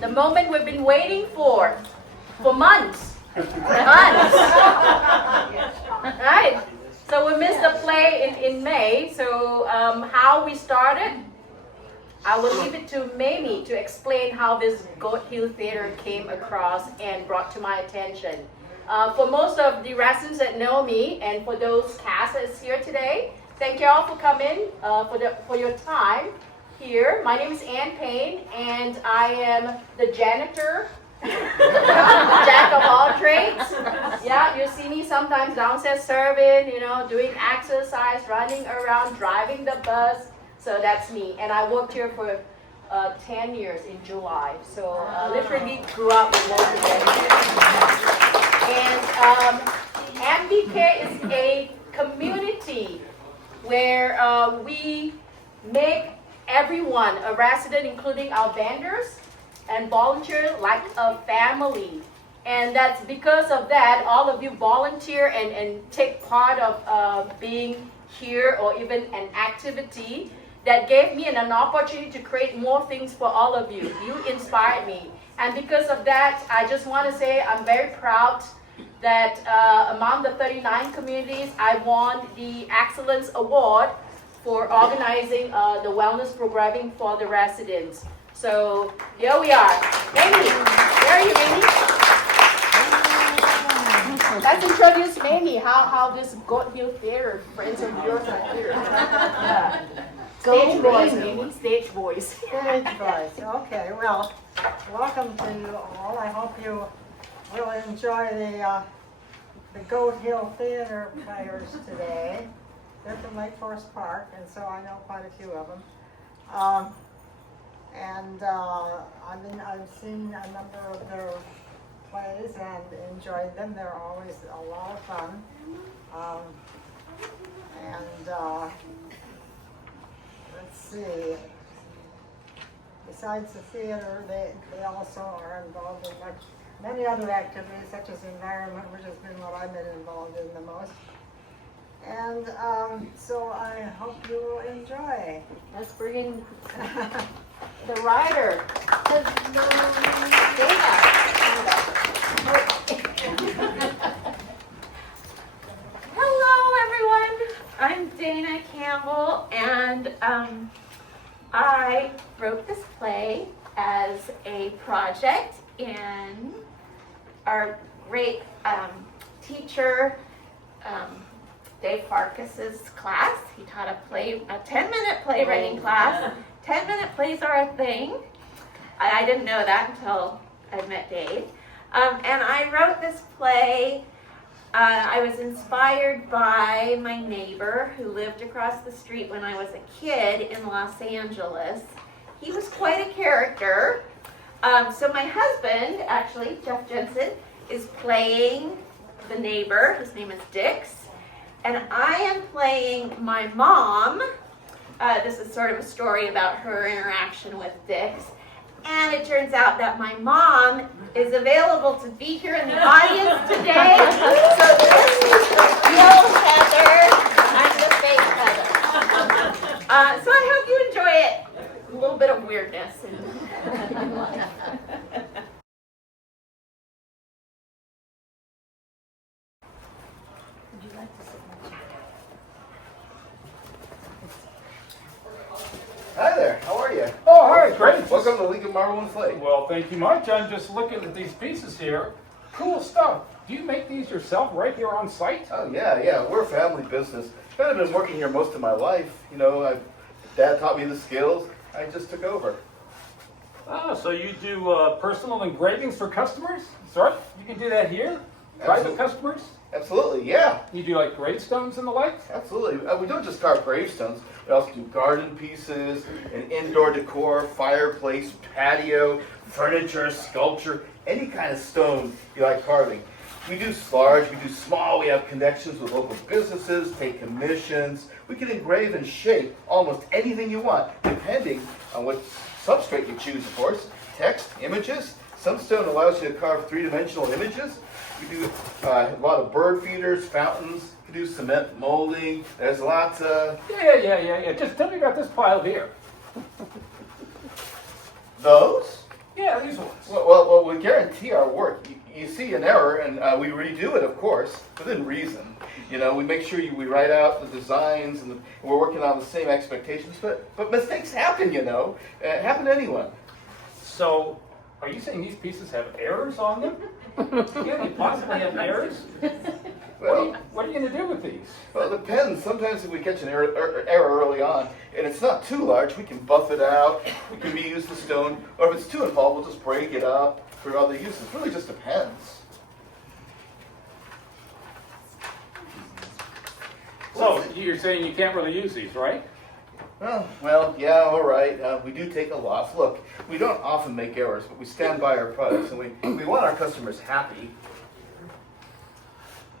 The moment we've been waiting for months. Months. Right? So we missed the play in May. So how we started, I will leave it to Mamie to explain how this Goat Hill Theater came across and brought to my attention. For most of the residents that know me, and for those cast that's here today, thank you all for coming, for your time here. My name is Paine, and I am the janitor, jack of all trades. Yeah, you see me sometimes downstairs serving, doing exercise, running around, driving the bus. So that's me, and I worked here for 10 years in July. So literally grew up with most of them. And MBK is a community where we make everyone, a resident, including our vendors and volunteers, like a family. And that's because of that, all of you volunteer and take part of being here, or even an activity that gave me an opportunity to create more things for all of you. You inspired me. And because of that, I just want to say I'm very proud that among the 39 communities, I won the Excellence Award for organizing the wellness programming for the residents. So here we are. Mamie, where are you, Mamie? Let's introduce Mamie, how this Goat Hill Theater, friends of yours are here. Yeah. Stage voice, Mamie, stage voice. Stage voice, okay, well, welcome to you all. I hope you will enjoy the Goat Hill Theater players today. They're from Lake Forest Park, and so I know quite a few of them. I've seen a number of their plays and enjoyed them. They're always a lot of fun. Let's see. Besides the theater, they also are involved in many other activities, such as environment, which has been what I've been involved in the most. And so I hope you will enjoy. Let's bring in the writer. Hello, everyone. I'm Dana Campbell, and I wrote this play as a project in our great teacher, Dave Farkas's class. He taught a 10-minute playwriting class. 10-minute plays are a thing. I didn't know that until I met Dave. And I wrote this play. I was inspired by my neighbor who lived across the street when I was a kid in Los Angeles. He was quite a character. So my husband, actually, Jeff Jensen, is playing the neighbor. His name is Dix. And I am playing my mom. This is sort of a story about her interaction with Dix. And it turns out that my mom is available to be here in the audience today. So this is the real Heather. I'm the fake Heather. So I hope you enjoy it. A little bit of weirdness. Hi there, how are you? Oh, hi, great. Welcome to League of Marble and Flake. Well, thank you much. I'm just looking at these pieces here. Cool stuff. Do you make these yourself right here on site? Oh, yeah, we're a family business. I've been working here most of my life. Dad taught me the skills. I just took over. Oh, so you do personal engravings for customers? Sorry, you can do that here? Private customers? Absolutely, yeah. You do like gravestones and the like? Absolutely. We don't just carve gravestones. We also do garden pieces and indoor decor, fireplace, patio, furniture, sculpture, any kind of stone you like carving. We do large, we do small, we have connections with local businesses, take commissions. We can engrave and shape almost anything you want, depending on what substrate you choose, of course. Text, images. Some stone allows you to carve three-dimensional images. We do a lot of bird feeders, fountains. We do cement molding. There's lots of... Yeah. Just tell me about this pile here. Those? Yeah, these ones. Well, we guarantee our work. You see an error, and we redo it, of course, within reason. You know, we make sure we write out the designs, and we're working on the same expectations. But mistakes happen, you know. Happen to anyone. So, are you saying these pieces have errors on them? Yeah, they possibly have errors? Well, What are you going to do with these? well, it depends. Sometimes if we catch an error early on, and it's not too large, we can buff it out. We can reuse the stone. Or if it's too involved, we'll just break it up for other uses. It really just depends. So, you're saying you can't really use these, right? Well, yeah, all right. We do take a loss. Look, we don't often make errors, but we stand by our products, and we want our customers happy.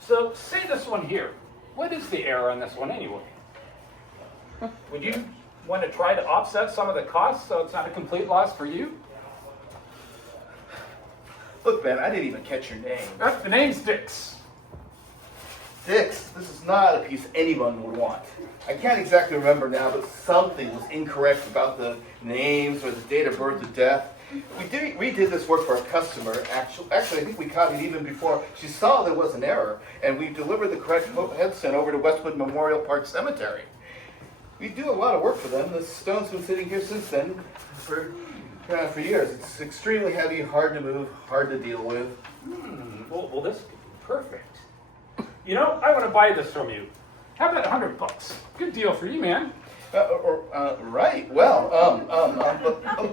So, say this one here. What is the error on this one anyway? Would you want to try to offset some of the costs so it's not a complete loss for you? Look, Ben, I didn't even catch your name. The name's Dix. Dix, this is not a piece anyone would want. I can't exactly remember now, but something was incorrect about the names or the date of birth or death. We did this work for a customer. Actually, I think we caught it even before she saw there was an error, and we delivered the correct headstone over to Westwood Memorial Park Cemetery. We do a lot of work for them. The stone's been sitting here since then for years. It's extremely heavy, hard to move, hard to deal with. Well, this could be perfect. You know, I want to buy this from you. How about $100? Good deal for you, man. Right. Well,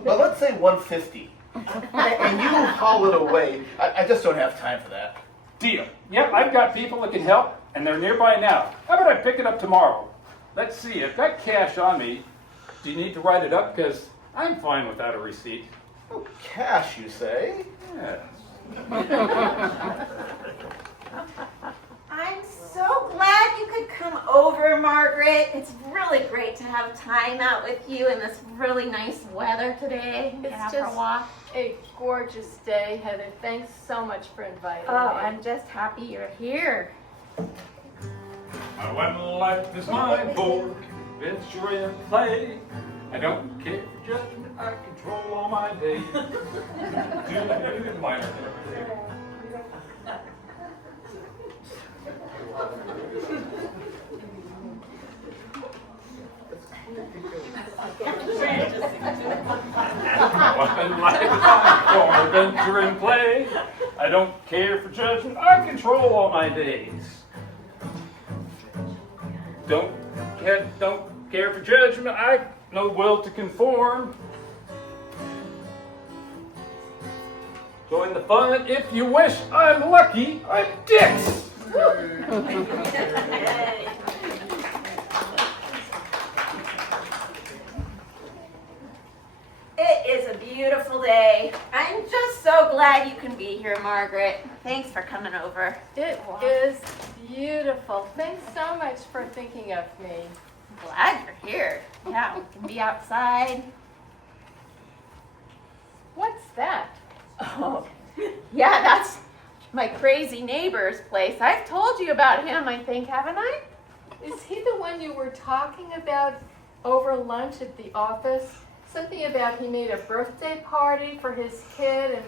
but let's say 150, and you haul it away. I just don't have time for that. Deal. Yep, I've got people that can help, and they're nearby now. How about I pick it up tomorrow? Let's see, I've got cash on me. Do you need to write it up? Because I'm fine without a receipt. Oh, cash, you say? Yes. I'm so glad you could come over, Margaret. It's really great to have time out with you in this really nice weather today. It's Out for a just walk. a gorgeous day, Heather. Thanks so much for inviting Oh, me. I'm just happy you're here. When life is my board, venture and play. I don't care for judgment, I control all my days. Minor. When life is my board, venture and play. I don't care for judgment, I control all my days. Don't care for judgment, I no will to conform. Join the fun if you wish, I'm lucky, I'm Dix. It is a beautiful day. I'm just so glad you can be here, Margaret. Thanks for coming over. It is beautiful. Thanks so much for thinking of me. I'm glad you're here. Yeah, we can be outside. What's that? Oh, yeah, that's my crazy neighbor's place. I've told you about him, I think, haven't I? Is he the one you were talking about over lunch at the office? Something about he made a birthday party for his kid and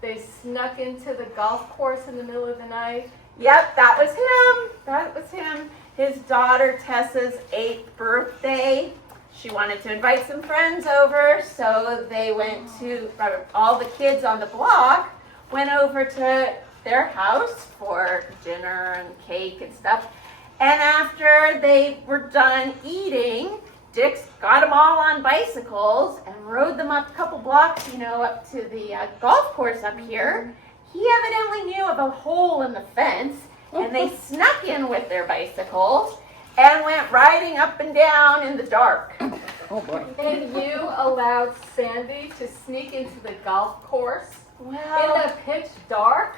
they snuck into the golf course in the middle of the night? Yep, that was him. That was him. His daughter Tessa's 8th birthday. She wanted to invite some friends over, so they went to, all the kids on the block went over to their house for dinner and cake and stuff. And after they were done eating, Dix got them all on bicycles and rode them up a couple blocks, up to the golf course up here. He evidently knew of a hole in the fence, and they snuck in with their bicycles and went riding up and down in the dark. Oh boy. And you allowed Sandy to sneak into the golf course in Well, the pitch dark?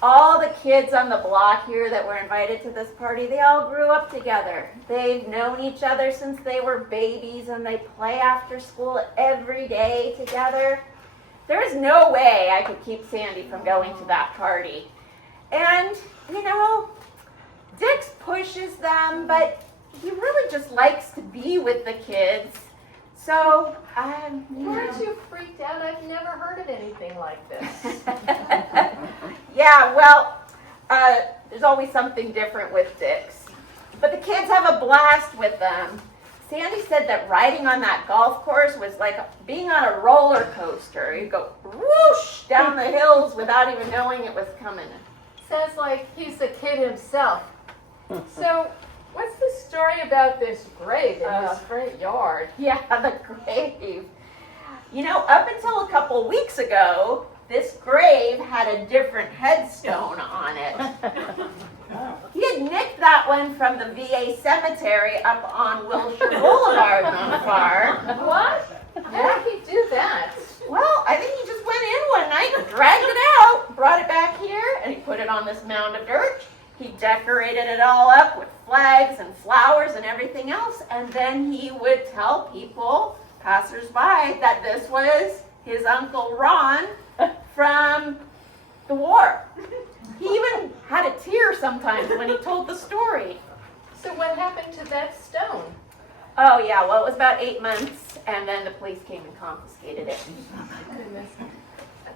all the kids on the block here that were invited to this party, they all grew up together. They've known each other since they were babies, and they play after school every day together. There is no way I could keep Sandy from going to that party. And, Dix pushes them, but he really just likes to be with the kids. So, Weren't you freaked heard of anything like this. Yeah, well, there's always something different with Dick's. But the kids have a blast with them. Sandy said that riding on that golf course was like being on a roller coaster. You go whoosh down the hills without even knowing it was coming. Sounds like he's a kid himself. So, what's the story about this grave in his front yard? Yeah, the grave. You know, up until a couple weeks ago, this grave had a different headstone on it. He had nicked that one from the VA cemetery up on Wilshire Boulevard not far. What? How did he do that? Well, I think he just went in one night, dragged it out, brought it back here, and he put it on this mound of dirt. He decorated it all up with flags and flowers and everything else, and then he would tell people, passersby, that this was his Uncle Ron from the war. He even had a tear sometimes when he told the story. So what happened to that stone? Oh yeah, well it was about 8 months, and then the police came and confiscated it. Goodness.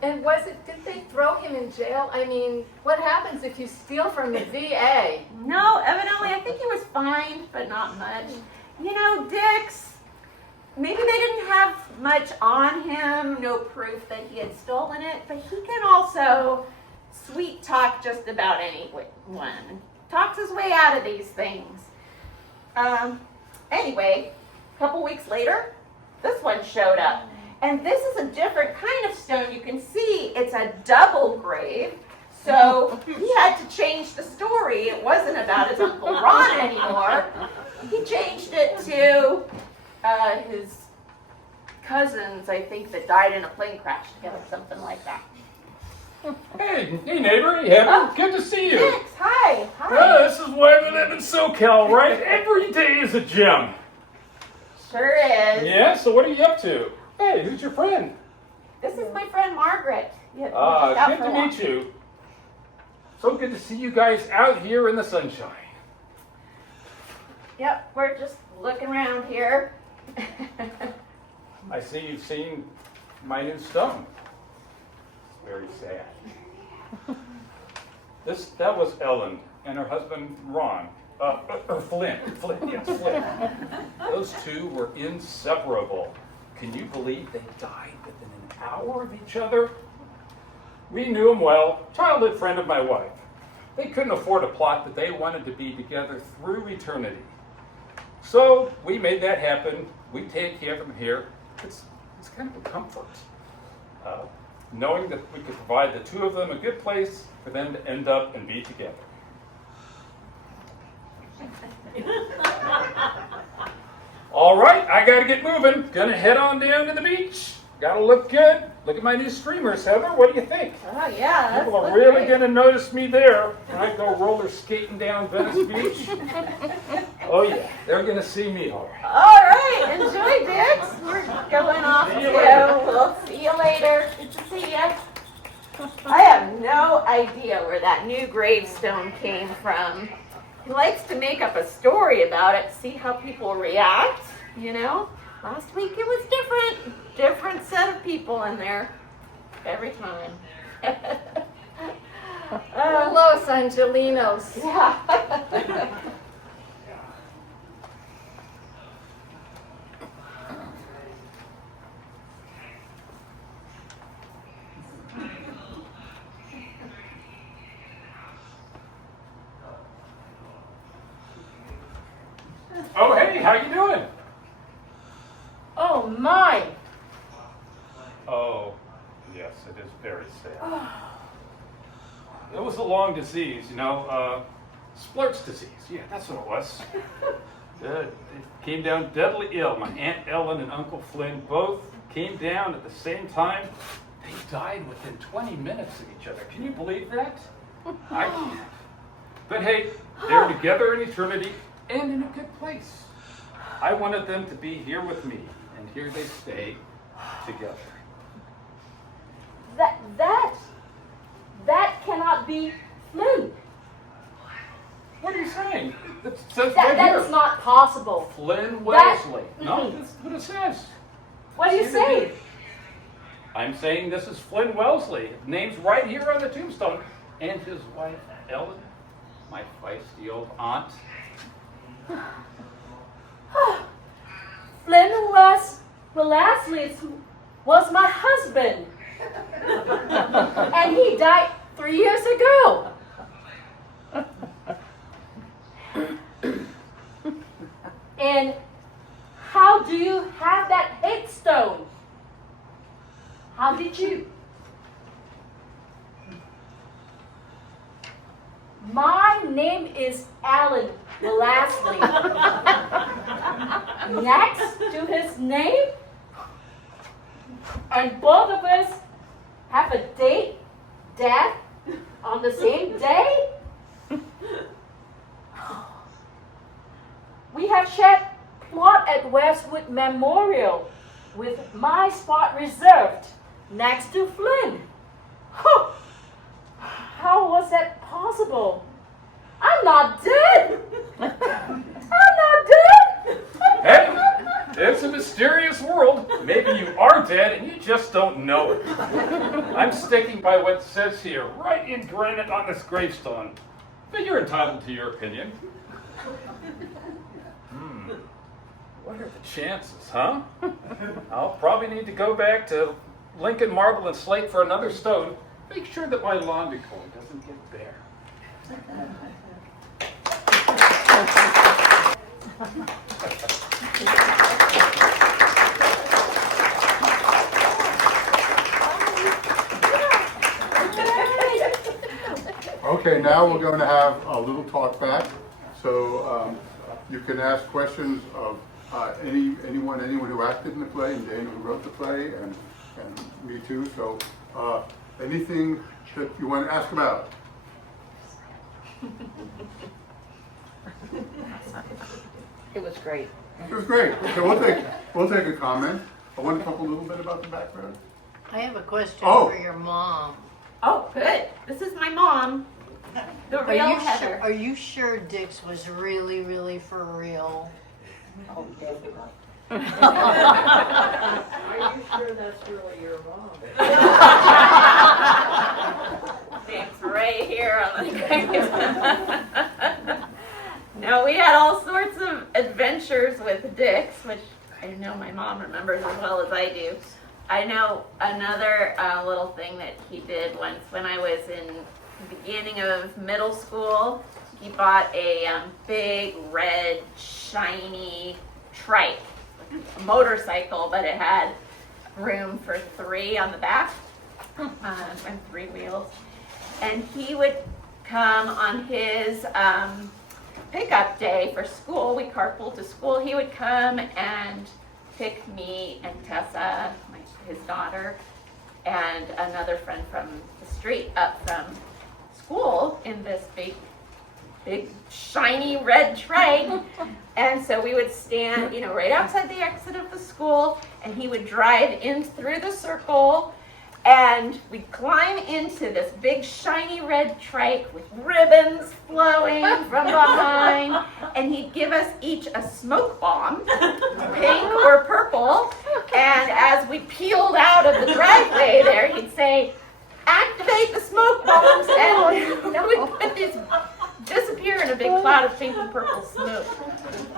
And did they throw him in jail? I mean, what happens if you steal from the VA? No, evidently I think he was fined, but not much. You know, Dick's, maybe they didn't have much on him, no proof that he had stolen it, but he can also sweet talk just about anyone. Talks his way out of these things. Anyway, a couple weeks later, this one showed up. And this is a different kind of stone. You can see it's a double grave. So he had to change the story. It wasn't about his Uncle Ron anymore. He changed it to his cousins, I think, that died in a plane crash together, something like that. Hey neighbor, hey Heather, good to see you. Thanks, hi. This is why we live in SoCal, right? Every day is a gem. Sure is. Yeah, so what are you up to? Hey, who's your friend? This is my friend Margaret. Yeah, we're just out Good for a to walk. meet you. So good to see you guys out here in the sunshine. Yep, we're just looking around here. I see you've seen my new stone. It's very sad. That was Ellen and her husband Ron. Flynn, yes, Flynn. Those two were inseparable. Can you believe they died within an hour of each other? We knew them well, childhood friend of my wife. They couldn't afford a plot that they wanted to be together through eternity. So we made that happen. We take care of them here. It's kind of a comfort. Knowing that we could provide the two of them a good place for them to end up and be together. All right, I gotta get moving. Gonna head on down to the beach. Gotta look good. Look at my new streamers, Heather. What do you think? Oh yeah, that's People are really gonna notice me there when I go roller skating down Venice Beach. Oh yeah, they're gonna see me all right. All right, enjoy, Dix. We're going off See too. you later. We'll see you later. Good to see you. I have no idea where that new gravestone came from. He likes to make up a story about it, see how people react, you know? Last week it was different. Different set of people in there every time. Los Angelinos. Yeah. Oh hey, how you doing? Oh my! Oh, yes, it is very sad. It was a long disease, you know, Splurt's disease. Yeah, that's what it was. It came down deadly ill. My Aunt Ellen and Uncle Flynn both came down at the same time. They died within 20 minutes of each other. Can you believe that? I can't. But hey, they're together in eternity and in a good place. I wanted them to be here with me, and here they stay together. That cannot be Flynn. What are you saying? It says That right here. is not possible. Flynn Wellesley. No, that's what it says. What do you See the say? date. I'm saying this is Flynn Wellesley. His name's right here on the tombstone. And his wife, Ellen, my feisty old aunt. Flynn Wellesley was my husband. And he died 3 years ago. And how do you have that headstone? How did you? My name is Alan Wellesley. Next to his name, and both of us have a death on the same day. We have shared plot at Westwood Memorial with my spot reserved next to Flynn. How was that possible? I'm not dead. I'm not dead. Hey, it's a mysterious world. Maybe you are dead and you just don't know it. I'm sticking by what it says here, right in granite on this gravestone. But you're entitled to your opinion. What are the chances, huh? I'll probably need to go back to Lincoln Marble and Slate for another stone. Make sure that my lawn decor doesn't get bare. Okay, now we're going to have a little talk back. So you can ask questions of anyone who acted in the play, and Dana who wrote the play, and me too. So anything that you want to ask about. It was great. It was great. So we'll take a comment. I want to talk a little bit about the background. I have a question Oh. for your mom. Oh, good. This is my mom, the Are real you Heather. sure? Are you sure Dix was really, really for real? Oh, definitely. Are you sure that's really your mom? Thanks, right here on the grave. No, we had all sorts of adventures with Dix, which I know my mom remembers as well as I do. I know another little thing that he did once when I was in the beginning of middle school. He bought a big, red, shiny trike, a motorcycle, but it had room for 3 on the back and 3 wheels. And he would come on his pickup day for school. We carpooled to school. He would come and pick me and Tessa, his daughter, and another friend from the street up from school in this big shiny red trike. And so we would stand, right outside the exit of the school, and he would drive in through the circle, and we'd climb into this big shiny red trike with ribbons flowing from behind, and he'd give us each a smoke bomb, pink or purple, and as we peeled out of the driveway there, he'd say, "Activate the smoke bombs," and we'd put these disappear in a big cloud of pink and purple smoke.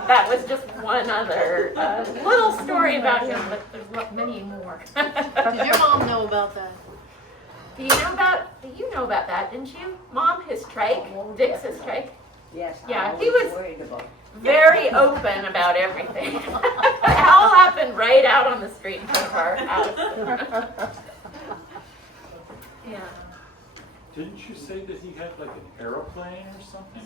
That was just one other little story about him, but there's many more. Did your mom know about that? Do you know about that, didn't you? Mom, his trike, Dix's trike. Yes, Yeah, I he was worried about it. very open about everything. It all happened right out on the street in front of our house. Yeah. Didn't you say that he had like an aeroplane or something?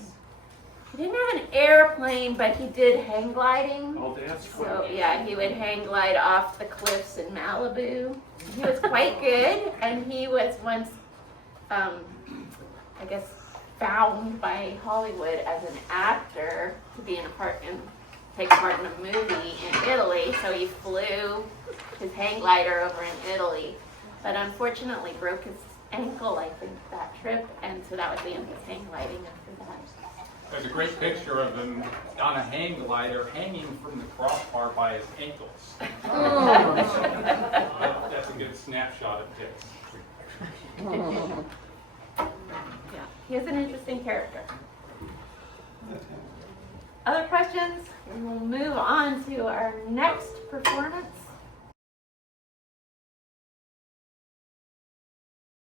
He didn't have an airplane, but he did hang gliding. Oh, that's So right. yeah, he would hang glide off the cliffs in Malibu. He was quite good, and he was once, I guess, found by Hollywood as an actor to be take part in a movie in Italy. So he flew his hang glider over in Italy, but unfortunately broke his ankle, I think, that trip, and so that was the end of his hang gliding after that. There's a great picture of him on a hang glider hanging from the crossbar by his ankles. That's a good snapshot of Dix. Yeah, he is an interesting character. Other questions? We will move on to our next performance.